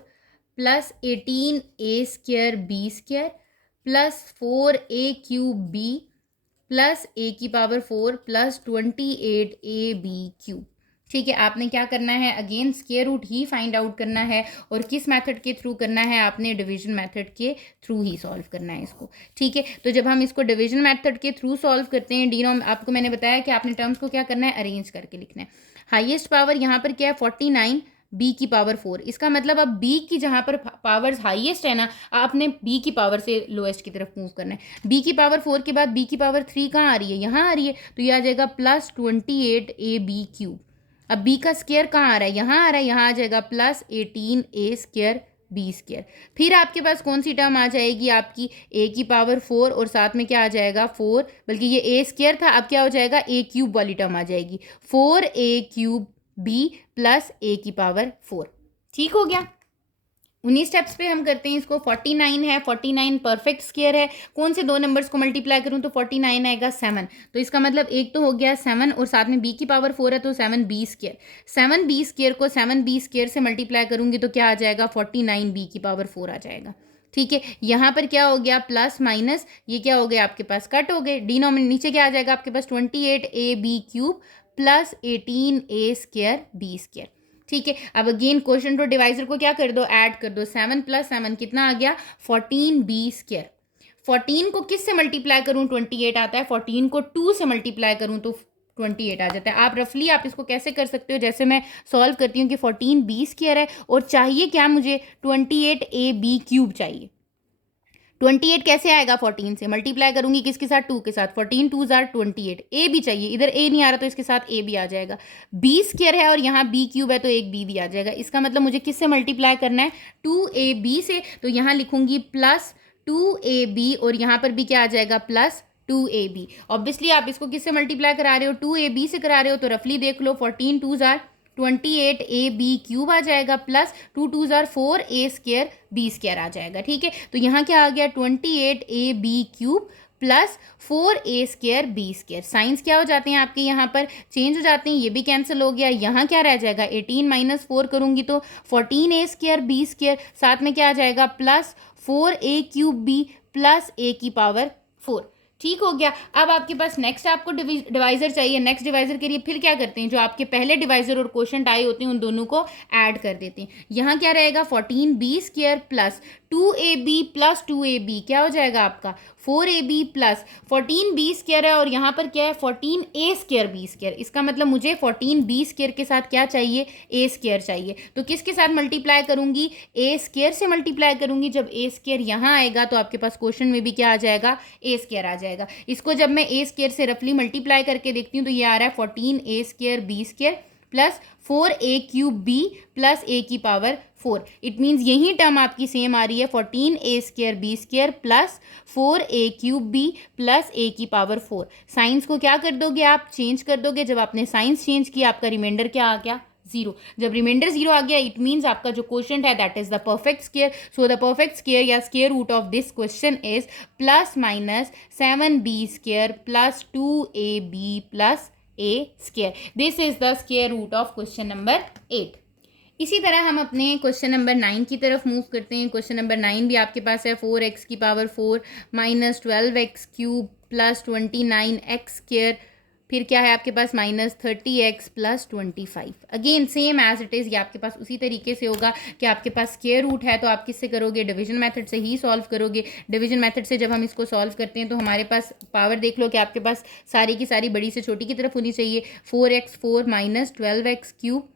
plus 18a square b square plus 4a cube b plus a की पावर 4 प्लस 28ab क्यूब। ठीक है, आपने क्या करना है, अगेन स्क्वायर रूट ही फाइंड आउट करना है, और किस मेथड के थ्रू करना है, आपने डिवीजन मेथड के थ्रू ही सॉल्व करना है इसको। ठीक है, तो जब हम इसको डिवीजन मेथड के थ्रू सॉल्व करते हैं, आपको मैंने बताया कि आपने टर्म्स को क्या करना है, अरेंज करके लिखना है। हाईएस्ट पावर यहाँ पर क्या है, 49 b की पावर 4। इसका मतलब अब b की जहाँ पर पावर्स हाईएस्ट है ना, आपने b की पावर से लोएस्ट की तरफ मूव करना है। b की पावर 4 के बाद b की पावर 3 कहाँ आ रही है, यहाँ आ रही है, तो ये आ जाएगा प्लस 28ab क्यूब। अब b का स्क्वायर कहाँ आ रहा है, यहाँ आ रहा है, यहाँ आ जाएगा plus 18a square b square. फिर आपके पास कौन सी टर्म आ जाएगी, आपकी a की पावर 4 और साथ में क्या आ जाएगा 4, बल्कि ये a स्क्वायर था, अब क्या हो जाएगा, a क्यूब वाली टर्म आ जाएगी, 4a cube b plus a की पावर 4। ठीक हो गया। 19 स्टेप्स पे हम करते हैं इसको। 49 है, 49 परफेक्ट स्क्वायर है, कौन से दो नंबर्स को मल्टीप्लाई करूं तो 49 आएगा 7। तो इसका मतलब एक तो हो गया 7 और साथ में b की पावर 4 है तो 7b स्क्वायर। 7b स्क्वायर को 7b स्क्वायर से मल्टीप्लाई करूंगी तो क्या आ जाएगा, 49b की पावर 4 आ जाएगा। ठीक है, यहाँ पर क्या हो गया, प्लस माइनस, ये क्या हो गया आपके पास, कट हो गए। डिनोमिनेटर नीचे क्या आ जाएगा आपके पास, 28ab cube plus 18a square b square. ठीक है, अब अगेन क्वेश्चन तो डिवाइजर को क्या कर दो, ऐड कर दो। 7 प्लस 7 कितना आ गया, 14b स्क्वायर। 14 को किस से मल्टीप्लाई करूं, 28 आता है, 14 को 2 से मल्टीप्लाई करूं तो 28 आ जाता है। आप रफली आप इसको कैसे कर सकते हो, जैसे मैं सॉल्व करती हूँ कि 14b स्क्वायर है और चाहिए क्या मुझे, 28ab क्यूब चाहिए। 28 कैसे आएगा, 14 से मल्टीप्लाई करूंगी किसके साथ, 2 के साथ, 14 2s आर 28। ए भी चाहिए, इधर ए नहीं आ रहा तो इसके साथ ए भी आ जाएगा। बी स्क्वायर है और यहाँ बी क्यूब है तो एक बी भी आ जाएगा। इसका मतलब मुझे किससे मल्टीप्लाई करना है, 2ab से, तो यहाँ लिखूंगी प्लस 2ab और यहाँ पर भी क्या आ जाएगा, प्लस 2ab। ऑब्वियसली आप इसको किससे मल्टीप्लाई करा रहे हो, 2ab से करा रहे हो, तो रफली देख लो 14 2 जार 28ab क्यूब आ जाएगा, प्लस 2 2 जार 4a स्क्र b स्क्र आ जाएगा। ठीक है, तो यहाँ क्या आ गया 28ab cube plus 4a square b square. Signs क्या हो जाते हैं आपके यहाँ पर, चेंज हो जाते हैं, ये भी कैंसिल हो गया। यहाँ क्या रह जाएगा 18 माइनस 4 करूँगी तो 14a स्क्र b स्क्र, साथ में क्या आ जाएगा plus 4a cube b plus a की पावर 4। ठीक हो गया। अब आपके पास नेक्स्ट आपको डिवाइजर चाहिए। नेक्स्ट डिवाइजर के लिए फिर क्या करते हैं, जो आपके पहले डिवाइजर और क्वोशंट आए होते हैं उन दोनों को ऐड कर देते हैं। यहाँ क्या रहेगा 14b square plus 2ab plus 2ab क्या हो जाएगा आपका 4ab प्लस 14b स्क्र है, और यहाँ पर क्या है 14a स्क्र b स्क्र। इसका मतलब मुझे 14b स्क्र के साथ क्या चाहिए, a स्क्र चाहिए। तो किसके साथ मल्टीप्लाई करूंगी, a स्क्र से मल्टीप्लाई करूंगी। जब a स्क्र यहाँ आएगा तो आपके पास क्वेश्चन में भी क्या आ जाएगा, a स्क्र आ जाएगा। इसको जब मैं a स्क्र से रफली मल्टीप्लाई करके देखती हूँ तो ये आ रहा है 14a square b square plus 4a cube b plus a की पावर 4। इट मीन्स यही टर्म आपकी सेम आ रही है 14a square b square plus 4a cube b plus a की पावर 4। साइंस को क्या कर दोगे आप, चेंज कर दोगे। जब आपने साइंस चेंज किया आपका रिमाइंडर क्या आ गया, 0। जब रिमाइंडर 0 आ गया इट मीन्स आपका जो क्वेश्चन है that is the perfect square. So the perfect square या square root of this question is plus minus 7b square plus 2ab plus a square. This is the square root of question number 8। इसी तरह हम अपने क्वेश्चन नंबर 9 की तरफ मूव करते हैं। क्वेश्चन नंबर 9 भी आपके पास है 4x की power 4 minus 12x cube plus 29x square, फिर क्या है आपके पास minus 30x plus 25। Again same as it is, ये आपके पास उसी तरीके से होगा कि आपके पास स्क्वायर रूट है तो आप किससे करोगे, डिवीजन मेथड से ही सॉल्व करोगे। डिवीजन मेथड से जब हम इसको सॉल्व करते हैं तो हमारे पास पावर देख लो कि आपके पास सारी की सारी बड़ी से छोटी की तरफ होनी चाहिए। 4x4 minus 12x cube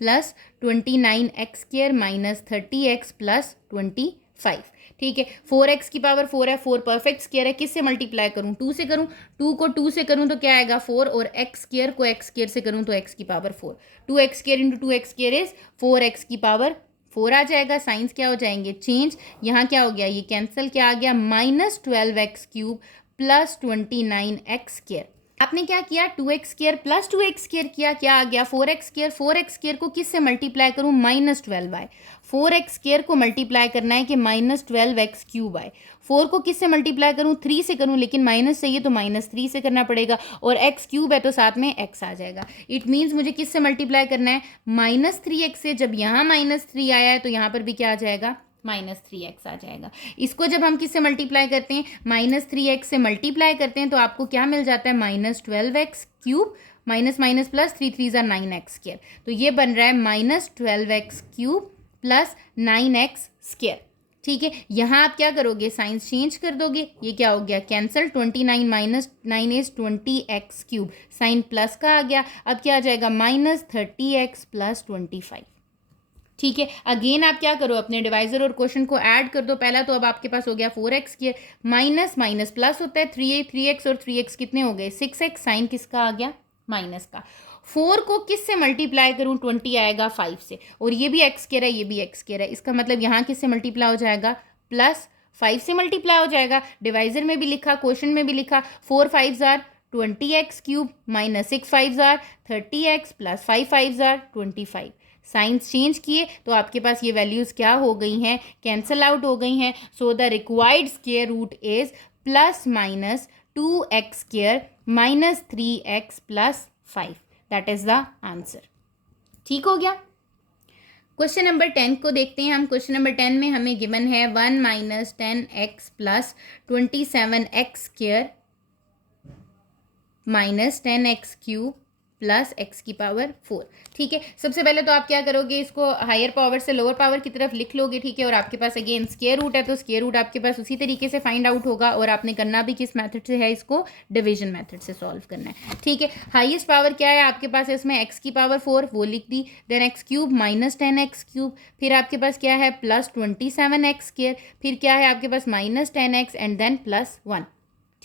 plus 29x square minus 30x plus 25। ठीक है, 4x की पावर 4 है, 4 परफेक्ट स्क्वायर है, किससे मल्टीप्लाई करूं, 2 से करूं। 2 को 2 से करूं तो क्या आएगा 4, और x स्क्वायर को x स्क्वायर से करूं तो x की power 4। 2x square into 2x square is 4x की पावर 4 आ जाएगा। साइंस क्या हो जाएंगे, चेंज। यहाँ क्या हो गया, ये कैंसिल, क्या आ गया minus 12x cube plus 29x square. आपने क्या किया 2x square plus 2x square किया, क्या आ गया 4x स्क्वायर। 4x स्क्वायर को किससे मल्टीप्लाई करूं, माइनस 12y। 4x स्क्वायर को मल्टीप्लाई करना है कि माइनस 12x क्यूब आए। 4 को किससे मल्टीप्लाई करूं, 3 से करूं, लेकिन माइनस चाहिए तो माइनस 3 से करना पड़ेगा, और x क्यूब है तो साथ में x आ जाएगा। इट मीन्स मुझे किससे मल्टीप्लाई करना है, माइनस 3x से। जब यहाँ माइनस 3 आया है तो यहाँ पर भी क्या आ जाएगा, माइनस 3x आ जाएगा। इसको जब हम किससे मल्टीप्लाई करते हैं, माइनस 3x से मल्टीप्लाई करते हैं तो आपको क्या मिल जाता है, minus 12x cube minus minus plus 3 3 9x square. तो ये बन रहा है minus 12x cube plus 9x square. ठीक है, यहाँ आप क्या करोगे, साइंस चेंज कर दोगे। ये क्या हो गया, cancel, 29 minus 9 is 20x cube, sign plus का आ गया। अब क्या आ जाएगा, माइनस 30x प्लस 25। ठीक है, अगेन आप क्या करो, अपने डिवाइजर और क्वेश्चन को ऐड कर दो। पहला तो अब आपके पास हो गया 4x के माइनस माइनस प्लस होता है 3x और 3x कितने हो गए 6x, साइन किसका आ गया, माइनस का। 4 को किससे मल्टीप्लाई करूं, 20 आएगा 5 से, और ये भी x स्क्वायर है, ये भी x स्क्वायर है। इसका मतलब यहाँ किससे मल्टीप्लाई हो जाएगा, प्लस 5 से मल्टीप्लाई हो जाएगा। डिवाइजर में भी लिखा, क्वेश्चन में भी लिखा, 4 5 jar 20x cube minus 6 5 jar 30x plus 5 5 jar 25। Science change किए तो आपके पास ये वैल्यूज़ क्या हो गई हैं, कैंसल आउट हो गई हैं। So the required square root is plus minus 2x square minus 3x plus 5। That is the answer. ठीक हो गया। क्वेश्चन नंबर 10 को देखते हैं हम। क्वेश्चन नंबर 10 में हमें गिवन है 1 minus 10x plus 27x square minus 10x cube plus x की पावर 4। ठीक है, सबसे पहले तो आप क्या करोगे, इसको हायर पावर से लोअर पावर की तरफ लिख लोगे। ठीक है, और आपके पास अगेन स्क्वायर रूट है तो स्क्वायर रूट आपके पास उसी तरीके से फाइंड आउट होगा, और आपने करना भी किस मेथड से है, इसको डिवीजन मेथड से सॉल्व करना है। ठीक है, हाईएस्ट पावर क्या है आपके पास, इसमें x की पावर 4 वो लिख दी, then x cube minus 10x cube, फिर आपके पास क्या है प्लस 27x स्क्वायर, फिर क्या है आपके पास minus 10x and then plus 1।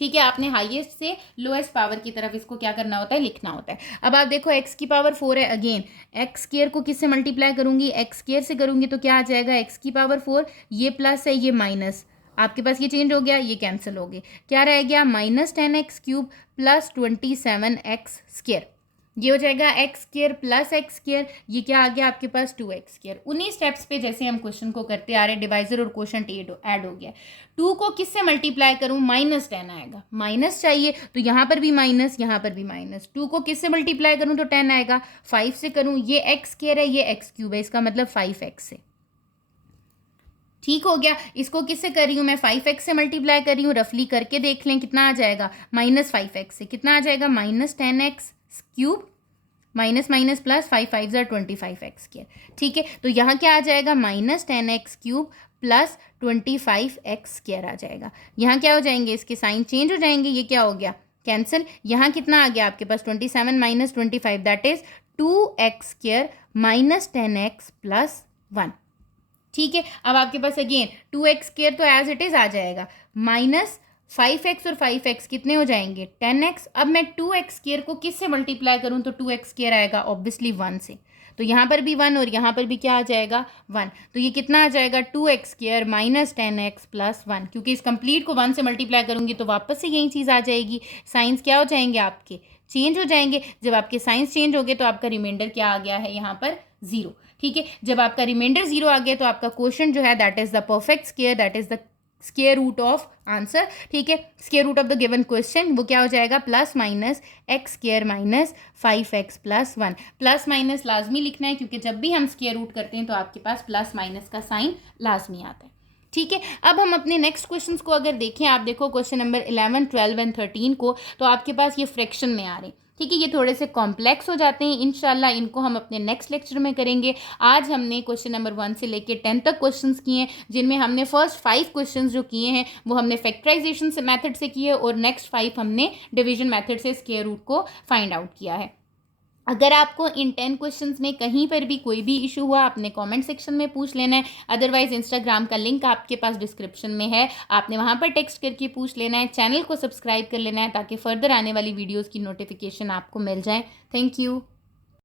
ठीक है, आपने हाईएस्ट से लोएस्ट पावर की तरफ इसको क्या करना होता है, लिखना होता है। अब आप देखो x की पावर 4 है, अगेन x स्क्वायर को किससे मल्टीप्लाई करूंगी, x स्क्वायर से करूंगी तो क्या आ जाएगा, x की पावर 4, ये प्लस है ये माइनस, आपके पास ये चेंज हो गया, ये कैंसिल हो गए, क्या रह गया -10x³ प्लस 27x²। ये हो जाएगा x² प्लस x², ये क्या आ गया आपके पास 2x²। उन्हीं स्टेप्स पे जैसे हम क्वेश्चन को करते आ रहे, डिवाइजर और क्वोशंट ऐड हो गया। 2 को किससे मल्टीप्लाई करूं, -10 आएगा, माइनस चाहिए तो यहाँ पर भी माइनस, यहाँ पर भी माइनस। 2 को किससे मल्टीप्लाई करूं तो 10 आएगा, 5 से करूं, ये x² है, ये x³ है, इसका मतलब 5x से। ठीक हो गया। इसको किससे कर रही हूँ मैं, 5x से मल्टीप्लाई कर रही हूँ, रफली करके देख लें कितना आ जाएगा, -5x से कितना आ जाएगा, -10x³ minus minus plus 5 5 25x²। ठीक है, तो यहाँ क्या आ जाएगा, -10x³ प्लस 25x² आ जाएगा। यहाँ क्या हो जाएंगे, इसके साइन चेंज हो जाएंगे, ये क्या हो गया कैंसिल। यहाँ कितना आ गया आपके पास 27 - 25, दैट इज 2x² - 10x + 1। ठीक है, अब आपके पास अगेन 2x² तो एज इट इज आ जाएगा, -5x और 5x कितने हो जाएंगे 10x। अब मैं 2x² को किससे मल्टीप्लाई करूं तो 2x² आएगा ऑब्वियसली 1 से, तो यहाँ पर भी 1 और यहाँ पर भी क्या आ जाएगा 1, तो ये कितना आ जाएगा 2x² - 10x + 1। क्योंकि इस कंप्लीट को 1 से मल्टीप्लाई करूंगी तो वापस से यही चीज़ आ जाएगी, साइंस क्या हो जाएंगे आपके चेंज हो जाएंगे। जब आपके साइंस चेंज हो गए तो आपका रिमाइंडर क्या आ गया है यहाँ पर 0। ठीक है, जब आपका रिमाइंडर 0 आ गया तो आपका क्वेश्चन जो है that is the perfect square, that is the square root of answer. ठीक है, square root of the given question वो क्या हो जाएगा, +- x² - 5x + 1। प्लस माइनस लाजमी लिखना है क्योंकि जब भी हम स्क्वायर रूट करते हैं तो आपके पास प्लस माइनस का साइन लाजमी आता है। ठीक है, अब हम अपने नेक्स्ट क्वेश्चन को अगर देखें, आप देखो क्वेश्चन नंबर 11, 12 एंड 13 को, तो आपके पास ये फ्रैक्शन में आ रहे हैं। ठीक है, ये थोड़े से कॉम्प्लेक्स हो जाते हैं, इंशाल्लाह इनको हम अपने नेक्स्ट लेक्चर में करेंगे। आज हमने क्वेश्चन नंबर 1 से लेके 10 तक क्वेश्चंस किए हैं, जिनमें हमने फर्स्ट 5 क्वेश्चंस जो किए हैं वो हमने फैक्टराइजेशन से मेथड से किए और नेक्स्ट 5 हमने डिवीजन मेथड से स्क्वायर रूट को फाइंड आउट किया है। अगर आपको इन 10 क्वेश्चंस में कहीं पर भी कोई भी इशू हुआ, आपने कमेंट सेक्शन में पूछ लेना है, अदरवाइज इंस्टाग्राम का लिंक आपके पास डिस्क्रिप्शन में है, आपने वहां पर टेक्स्ट करके पूछ लेना है। चैनल को सब्सक्राइब कर लेना है ताकि फर्दर आने वाली वीडियोस की नोटिफिकेशन आपको मिल जाए। Thank you.